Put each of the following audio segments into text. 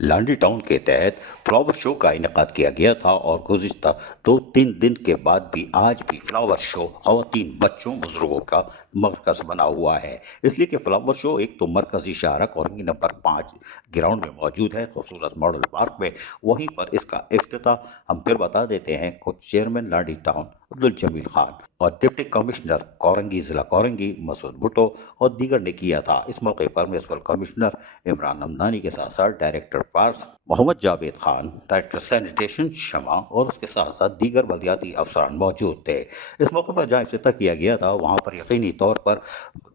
Laundry town के तहत flower show का इनेकाद किया गया था और गुज़िश्ता 2-3 दिन के बाद भी आज भी फ्लावर शो ख़वातीन, बच्चों, बुज़ुर्गों का मरकज़ बना हुआ है। इसलिए कि फ्लावर शो एक तो मरकज़ी शाहरा कॉलोनी नंबर 5 ग्राउंड में मौजूद है, खूबसूरत मॉडल पार्क में। वहीं पर इसका इफ्तिताह हम फिर बता देते हैं को चेयरमैन लॉन्ड्री टाउन अब्दुल जमील खान और डिप्टी कमिश्नर कोरंगी ज़िला कोरंगी मसूद भुट्टो और दीगर ने किया था। इस मौके पर म्युनिसिपल कमिश्नर इमरान हमदानी के साथ साथ director parks Mohammad Javed Khan, director sanitation Shama और उसके साथ साथ दीगर बल्दियाती अफसरान मौजूद थे। इस मौके पर जहाँ इफ्तिताह किया गया था वहाँ पर यकीनी तौर पर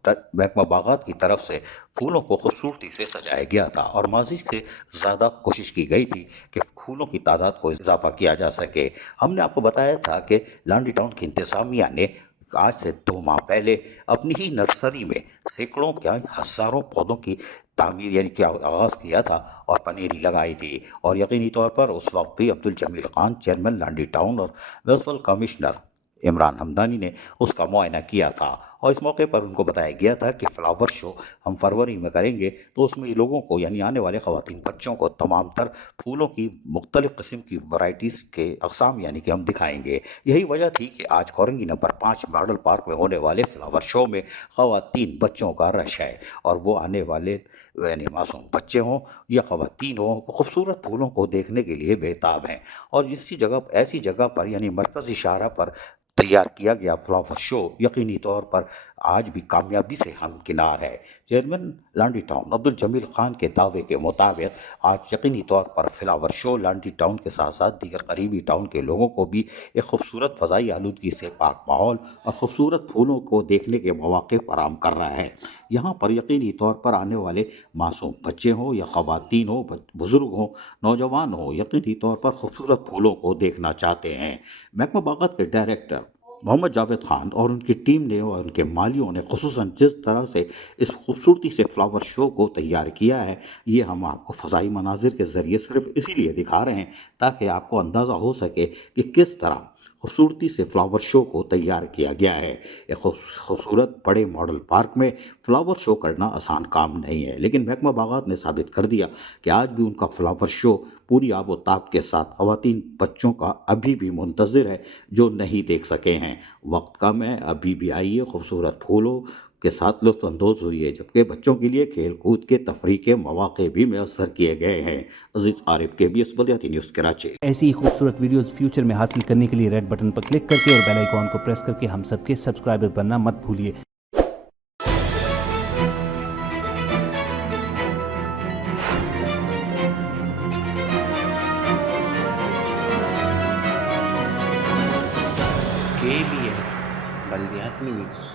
महकमा बागात की तरफ से फूलों को खूबसूरती से सजाया गया था और माजी से ज़्यादा कोशिश की गई थी कि फूलों की तादाद को इजाफा किया जा सके। हमने आपको बताया था कि लॉन्ड्री टाउन की इंतज़ामिया ने आज से 2 माह पहले अपनी ही नर्सरी में सैकड़ों क्या हज़ारों पौधों की तामीर यानी कि आगाज़ किया था और पनीरी लगाई थी और यकीनी तौर पर उस वक्त भी अब्दुल जमील खान चेयरमैन लॉन्ड्री टाउन और म्युनिसिपल कमिश्नर इमरान हमदानी ने उसका मुआयना किया था और इस मौके पर उनको बताया गया था कि फ्लावर शो हम फरवरी में करेंगे तो उसमें लोगों को यानी आने वाले ख़वातीन बच्चों को तमाम तर फूलों की मुख्तलिफ़ किस्म की वैराइटीज़ के अक़साम यानी कि हम दिखाएंगे। यही वजह थी कि आज कोरंगी नंबर 5 मॉडल पार्क में होने वाले फ्लावर शो में ख़वातीन बच्चों का रश है और वो आने वाले यानी मासूम बच्चे हों या ख़वातीन हों खूबसूरत फूलों को देखने के लिए बेताब हैं और इसी जगह ऐसी जगह पर यानी मरकज़ी शाहरा पर तैयार किया गया फ्लावर शो यकीनी तौर पर आज भी कामयाबी से हमकिनार है। चेयरमैन लॉन्ड्री टाउन अब्दुल जमील खान के दावे के मुताबिक आज यकीनी तौर पर फ्लावर शो लॉन्ड्री टाउन के साथ साथ दीगर करीबी टाउन के लोगों को भी एक खूबसूरत फ़ज़ाई आलूदगी से पाक माहौल और खूबसूरत फूलों को देखने के मौक़े फराहम कर रहा है। यहाँ पर यकीनी तौर पर आने वाले मासूम बच्चे हों या ख़वातीन हों, बुज़ुर्ग हों, नौजवान हों, यकीनी तौर पर खूबसूरत फूलों को देखना चाहते हैं। महकमा बागात के डायरेक्टर मोहम्मद जावेद खान और उनकी टीम ने और उनके मालियों ने खुसूसन जिस तरह से इस खूबसूरती से फ्लावर शो को तैयार किया है, ये हम आपको फ़ज़ाई मनाज़िर के ज़रिए सिर्फ इसीलिए दिखा रहे हैं ताकि आपको अंदाज़ा हो सके कि किस तरह खूबसूरती से फ्लावर शो को तैयार किया गया है। एक खूबसूरत बड़े मॉडल पार्क में फ्लावर शो करना आसान काम नहीं है, लेकिन महकमा बागात ने साबित कर दिया कि आज भी उनका फ्लावर शो पूरी आबोताब के साथ ख़वातीन बच्चों का अभी भी मुंतज़िर है जो नहीं देख सके हैं। वक्त कम है, अभी भी आइए, खूबसूरत फूलों के साथ लुत्फ़ अंदोज़ हुई है, जबकि बच्चों के लिए खेल कूद के तफरीह के मौक़े भी मैसर किए गए हैं। अज़ीज़ आरिफ, KBS बल्दियाती न्यूज़ कराची। ऐसी ही खूबसूरत वीडियोस फ्यूचर में हासिल करने के लिए रेड बटन पर क्लिक करके और बेल आइकॉन को प्रेस करके हम सबके सब्सक्राइबर बनना मत भूलिए। KBS बल्दियाती न्यूज़।